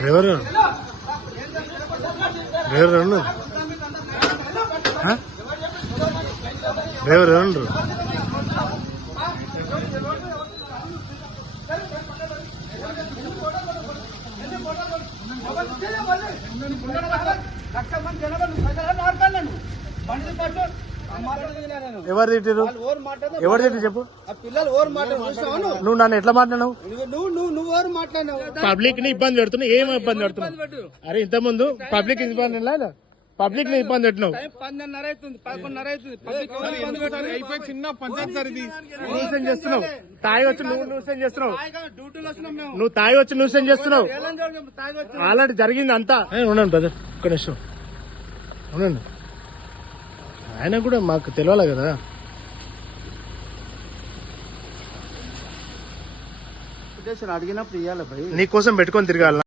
Driver driver ఎవరు ఎవరు తిట్టారు? ఎవరు తిట్టి చెప్పు. పిల్లలు ఓరు మాట్లాడు. నువ్వు నన్ను ఎట్లా మాట్లాడినావు? నువ్వు ఓరు మాట్లాడినావు. పబ్లిక్ ని ఇబ్బంది పెడుతున్నావు. ఏం ఇబ్బంది పెడుతున్నావు? అరే ఇంత ముందు పబ్లిక్ ఇబ్బంది లేదా? పబ్లిక్ ని ఇబ్బంది పెట్టినావు. 10:30 అవుతుంది, 11:30 అవుతుంది. చిన్న పంచాయతీ సార్ ఇది. న్యూసెన్స్ చేస్తున్నావు. తాగి వచ్చి నువ్వు న్యూసెన్స్ చేస్తున్నావు. డ్యూటీలో వస్తున్నాం మేము. నువ్వు తాగి వచ్చి న్యూసెన్స్ చేస్తున్నావు. ఆల్రెడీ జరిగింది అంతా. ఉండండి బ్రదర్, ఒక్క నిమిషం ఉండండి. ఆయన కూడా మాకు తెలియాలి కదా. అడిగినప్పుడు ఇవ్వాలి భయ్. నీకోసం పెట్టుకొని తిరగాల.